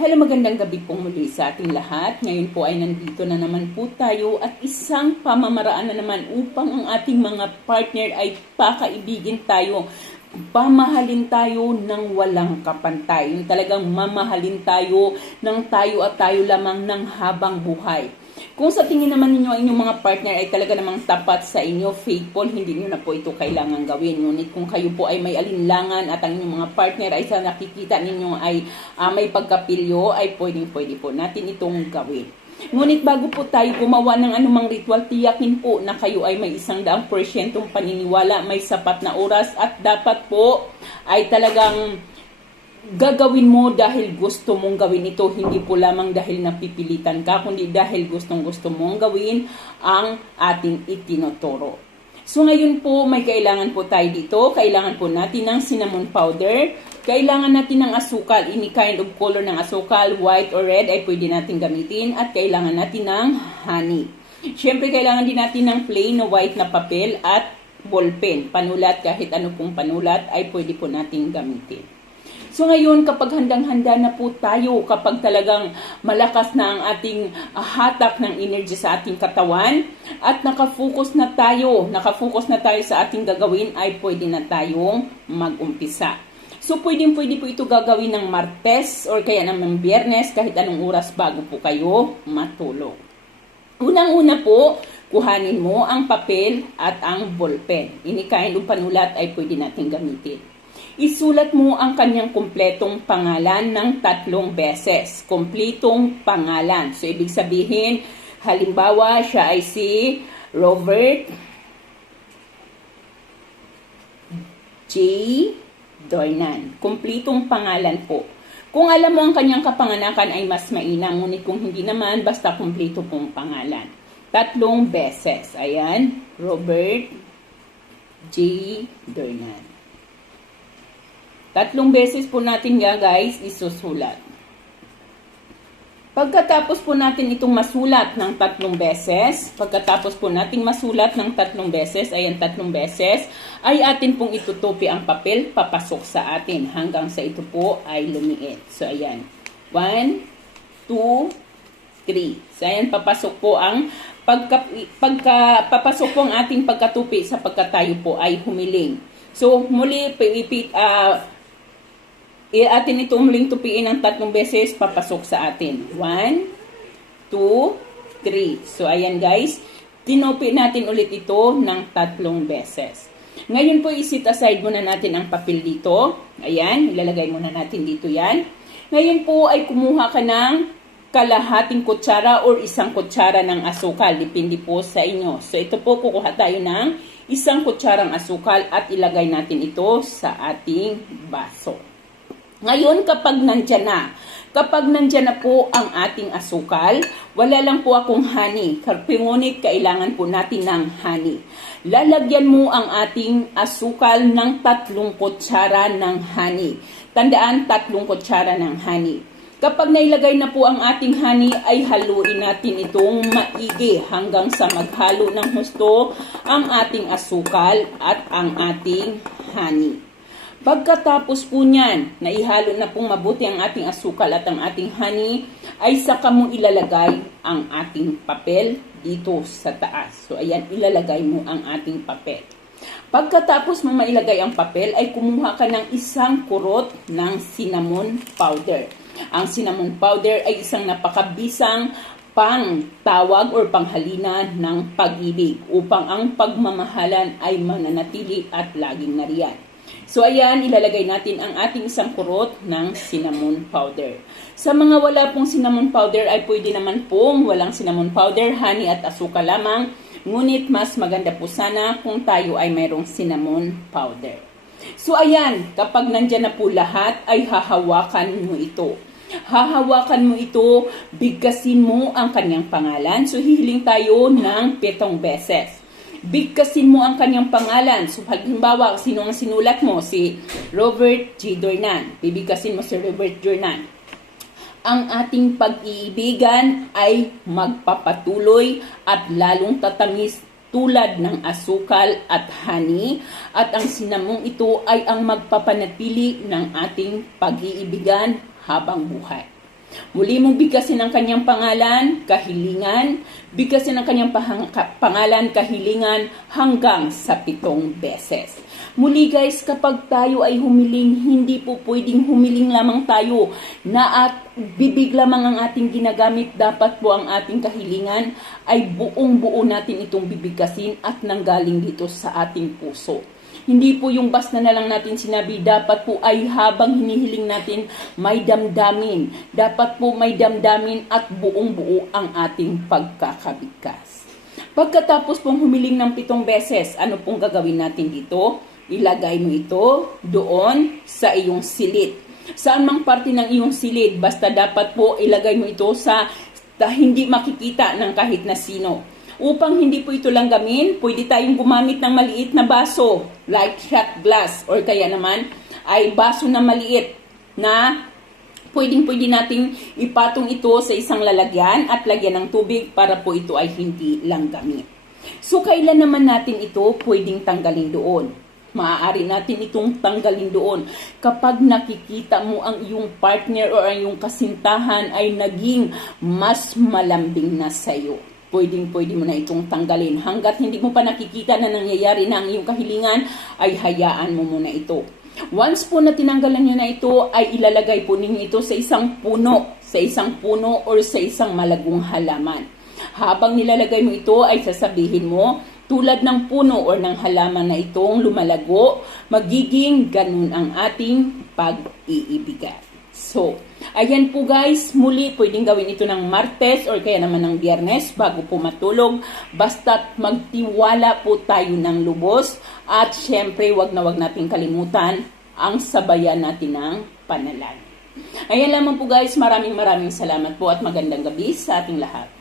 Hello, magandang gabi pong muli sa ating lahat. Ngayon po ay nandito na naman po tayo at isang pamamaraan na naman upang ang ating mga partner ay pakaibigin tayo. Pamahalin tayo ng walang kapantay. Yung talagang mamahalin tayo ng tayo at tayo lamang ng habang buhay. Kung sa tingin naman ninyo ang inyong mga partner ay talaga namang tapat sa inyo, faithful, hindi nyo na po ito kailangan gawin. Ngunit kung kayo po ay may alinlangan at ang inyong mga partner ay sa nakikita ninyo ay ah, may pagkapilyo, ay pwedeng pwede po natin itong gawin. Ngunit bago po tayo gumawa ng anumang ritual, tiyakin po na kayo ay may isang daang porsyentong paniniwala, may sapat na oras at dapat po ay talagang gagawin mo dahil gusto mong gawin ito, hindi po lamang dahil napipilitan ka, kundi dahil gustong gusto mong gawin ang ating itinuturo. So ngayon po, may kailangan po tayo dito. Kailangan po natin ng cinnamon powder. Kailangan natin ng asukal. Any kind of color ng asukal, white or red, ay pwede natin gamitin. At kailangan natin ng honey. Siyempre, kailangan din natin ng plain na white na papel at ballpen. Panulat, kahit ano pong panulat, ay pwede po natin gamitin. So ngayon, kapag handang-handa na po tayo, kapag talagang malakas na ang ating ah, hatak ng energy sa ating katawan, at nakafocus na tayo, nakafocus na tayo sa ating gagawin, ay pwede na tayong mag-umpisa. So pwedeng pwede po ito gagawin ng Martes or kaya ng Biyernes, kahit anong oras bago po kayo matulog. Unang-una po, kuhanin mo ang papel at ang ballpen. Ini kind of panulat ay pwede natin gamitin. Isulat mo ang kanyang kumpletong pangalan ng tatlong beses. Kumpletong pangalan. So, ibig sabihin, halimbawa, siya ay si Robert J. Dornan. Kumpletong pangalan po. Kung alam mo ang kanyang kapanganakan ay mas mainam, ngunit kung hindi naman, basta kumpleto pong pangalan. Tatlong beses. Ayan, Robert J. Dornan. Tatlong beses po natin nga guys isusulat. Pagkatapos po natin itong masulat ng tatlong beses, pagkatapos po nating masulat ng tatlong beses, ayan tatlong beses, ay atin pong itutupi ang papel papasok sa atin hanggang sa ito po ay lumiit. So ayan, 1, 2, 3. So ayan, papasok po ang pagka, pagka, papasok po ang ating pagkatupi sapagkat tayo po ay humiling. So muli, repeat, uh, atin ito muling tupiin ng tatlong beses, papasok sa atin. 1, 2, 3. So, ayan guys, tinupi natin ulit ito ng tatlong beses. Ngayon po, isit aside muna natin ang papel dito. Ayan, ilalagay muna natin dito yan. Ngayon po ay kumuha ka ng kalahating kutsara or isang kutsara ng asukal. Depende po sa inyo. So, ito po, kukuha tayo ng isang kutsarang asukal at ilagay natin ito sa ating baso. Ngayon, kapag nandyan na, kapag nandyan na po ang ating asukal, wala lang po akong honey. Ngunit kailangan po natin ng honey. Lalagyan mo ang ating asukal ng tatlong kutsara ng honey. Tandaan, tatlong kutsara ng honey. Kapag nailagay na po ang ating honey, ay haluin natin itong maigi hanggang sa maghalo ng husto ang ating asukal at ang ating honey. Pagkatapos po niyan, naihalo na pong mabuti ang ating asukal at ang ating honey, ay saka mo ilalagay ang ating papel dito sa taas. So, ayan, ilalagay mo ang ating papel. Pagkatapos mo mailagay ang papel, ay kumuha ka ng isang kurot ng cinnamon powder. Ang cinnamon powder ay isang napakabisang pang tawag or panghalina ng pag-ibig upang ang pagmamahalan ay mananatili at laging nariyan. So ayan, ilalagay natin ang ating isang kurot ng cinnamon powder. Sa mga wala pong cinnamon powder ay pwede naman pong walang cinnamon powder, honey at asukal lamang. Ngunit mas maganda po sana kung tayo ay mayroong cinnamon powder. So ayan, kapag nandyan na po lahat ay hahawakan mo ito. Hahawakan mo ito, bigkasin mo ang kanyang pangalan. So hihiling tayo ng pitong beses bigkasin mo ang kanyang pangalan. So, halimbawa, sino ang sinulat mo? Si Robert G. Dornan. Bibigkasin mo si Robert Dornan. Ang ating pag-iibigan ay magpapatuloy at lalong tatamis tulad ng asukal at honey at ang sinamong ito ay ang magpapanatili ng ating pag-iibigan habang buhay. Muli mong bigkasin ang kanyang pangalan, kahilingan, bigkasin ang kanyang pangalan, kahilingan hanggang sa pitong beses. Muli guys, kapag tayo ay humiling, hindi po pwedeng humiling lamang tayo na at bibig lamang ang ating ginagamit. Dapat po ang ating kahilingan ay buong buo natin itong bibigkasin at nanggaling dito sa ating puso. Hindi po yung basta na lang natin sinabi, dapat po ay habang hinihiling natin, may damdamin. Dapat po may damdamin at buong buo ang ating pagkakabigkas. Pagkatapos pong humiling ng pitong beses, ano pong gagawin natin dito? Ilagay mo ito doon sa iyong silid. Saan mang parte ng iyong silid, basta dapat po ilagay mo ito sa hindi makikita ng kahit na sino. Upang hindi po ito langgamin, pwede tayong gumamit ng maliit na baso, like shot glass, or kaya naman ay baso na maliit na pwedeng pwede nating ipatong ito sa isang lalagyan at lagyan ng tubig para po ito ay hindi langgamin. So, kailan naman natin ito pwedeng tanggalin doon? Maaari natin itong tanggalin doon kapag nakikita mo ang iyong partner o ang iyong kasintahan ay naging mas malambing na sa'yo. Pwedeng pwede mo na itong tanggalin. Hanggat hindi mo pa nakikita na nangyayari na ang iyong kahilingan, ay hayaan mo muna ito. Once po na tinanggalan nyo na ito, ay ilalagay po ninyo ito sa isang puno, sa isang puno or sa isang malagong halaman. Habang nilalagay mo ito, ay sasabihin mo, tulad ng puno or ng halaman na itong lumalago, magiging ganun ang ating pag-iibigan. So, ayan po guys, muli pwedeng gawin ito ng Martes or kaya naman ng Biyernes bago po matulog. Basta't magtiwala po tayo ng lubos at syempre wag na wag nating kalimutan ang sabayan natin ng panalangin. Ayan lamang po guys, maraming maraming salamat po at magandang gabi sa ating lahat.